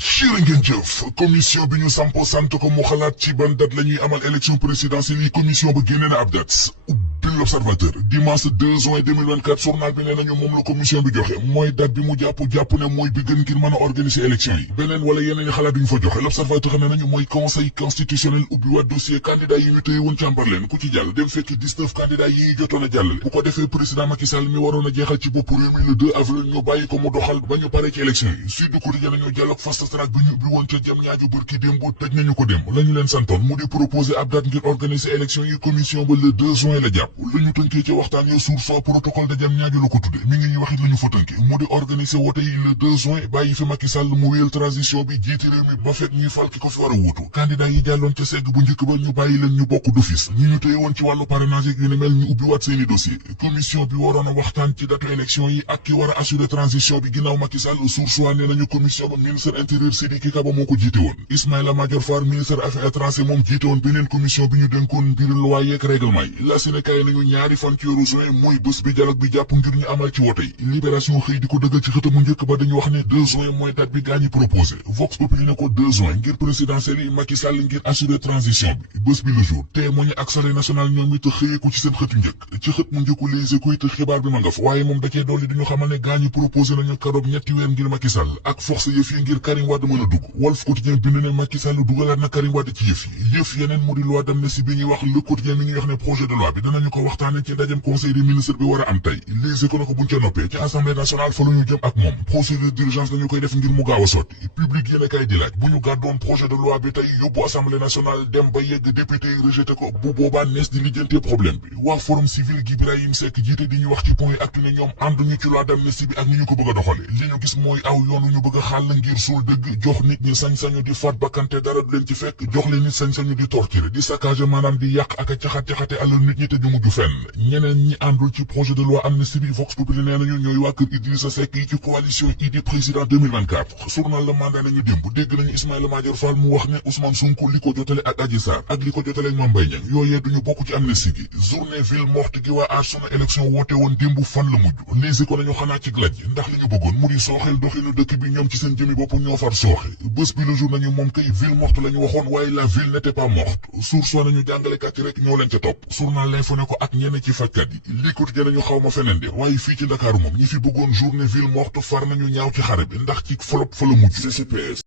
jërë ngeen jëf commission bi ñu sampo sant ko mu xalaat ci ban date la ñuy amal élection présidentielle yi commission ba génne na ab date ubbi l'observateur dimanche 2 juin 2024 journal bi nee nañu moom la commission bi joxe mooy date bi mu jàpp ne mooy bi gën ngir mën a organiser élection yi beneen wala yeneen xalaat duñu fa joxe l'observateur nee nañu mooy conseil constitutionnel ubbi waat dossier candidat yi ñu téye woon càmbar leen ku ci jàll dem fekk 19 candidats yi jotoon a jàllale bu ko defee président Macky Sall mi waroon a jeexal ci bopp réew mi le 2 avril ñu bàyyi ko mu doxal ba ñu pare ci élection yi Sud Quotidien nañu dialogue fast track bi ñu ubbi woon ca jëm ñaaju bërki démb tëj nañu ko démb la ñu leen santoon mu di proposer ab date ngir organiser élection yi commission ba le 2 juin la jàpp la ñu tënkee ci waxtaan yo sur protocole de jëm ñaaju la ko tudde mi ngi ñuy waxit la ñu fa tënke mu di organiser wote yi le 2 juin bàyyi fi Macky Sall mu wéyal transition bi jiite réew mi ba fekk ñuy fal ki ko fi war a wuutu candidat yi jàlloon ca segg bu njëkk ba ñu bàyyi leen ñu bokk d'office ñi ñu téye woon ci wàllu parrainage yu ne mel ñu ubbi waat seeni dossier commission bi waroon a waxtaan ci datu élection yi ak ki war a assurer transition bi ginnaaw Macky Sall source nee nañu commission ba ministre intérieur Sidiki Kaba moo ko jiite woon Ismaïla Madior Fall ministre affaires étrangères moom jiite woon beneen commission bi ñu dénkoon mbiri loi yeeg règlement yi la Sénégal nañu ñaari fan ci weeru juin mooy bés bi dialogue bi jàpp ngir ñu amal ci wote yi libération xëy di ko dëggal ci xëtamu njëkk ba dañu wax ne 2 juin mooy date bi gaañi proposé Vox Populi ne ko 2 juin ngir présidentielle yi Macky Sall ngir assurer transition bi bés bi le jour Témoin ak Assemblée nationale ñoom it xëyee ko ci seen xëtu njëkk ci xët mu njëkku Les Échos it xibaar bi ma nga fa waaye moom da cee dolli di ñu xamal ne gaañi proposé nañu karoog ñetti weer ngir Macky Sall ak force yëf yi ngir Karim Wade mën a dugg Walf Quotidien bind ne Macky Sall dugalaat na Karim Wade ci yëf yeneen mu di loi d'amnistie bi ñuy wax Le Quotidien mi ngi wax ne projet de loi bi danañu ko waxtaane ci ndajem conseil des ministres bi war a am tey Les Échos na ko buñ ca noppee ci assemblée nationale fa la ñu jëm ak moom procédure d'urgence dañu koy def ngir mu gaaw a sotti public yéen a kay di laaj bu ñu gàddoon projet de loi bi tey yóbbu assemblée nationale dem ba yegg député yi rejeté ko bu boobaa nees di lijjantee problème bi waa forum civil gi Birahim Seck jiite di ñu wax ci point actu ne ñoom ànduñu ci loi d'amnistie bi ak ni ñu ko bëgg a doxale li ñu gis mooy aw yoonu ñu bëgg a xàll ngir suul dëgg jox nit ñi sañ-sañu di faat bakkante dara du leen ci fekk jox leen nit sañ-sañu di torturer di saccage maanaam di yàq ak a caxat-caxate alal nit ñi te du mujj fenn ñeneen ñi àndul ci projet de loi amnistie bi Vox Populi nee nañu ñooy waa kër Idrissa Seck yi ci coalition Idy président 2024 journal Le Mandat nañu démb dégg nañu Ismaïla Madior Fall mu wax ne Ousmane Sonko li ko jotale ak Adji Sarr ak li ko jotale ak Mame Mbaye Niang yooyee duñu bokk ci amnistie gi journée ville morte gi waa aar sunu élection woote woon démb fan la mujj Les Échos nañu xanaa ci glaj ndax li ñu bëggoon mu di sooxeel doxinu dëkk bi ñoom ci seen jëmi bopp ñoo far sooxe bés bi le jour nañu moom kay ville morte la ñu waxoon waaye la ville n'était pas morte source nañu jàngalekat yi rek ñoo leen ca topp journal L'Info ne ko ak ñenn ci fajkat yi li quotidien nañu xaw ma feneen de waaye fii ci Dakar moom ñi fi bëggoon journée ville morte far nañu ñaaw ci xare bi ndax ci flop fa la mujj CCPS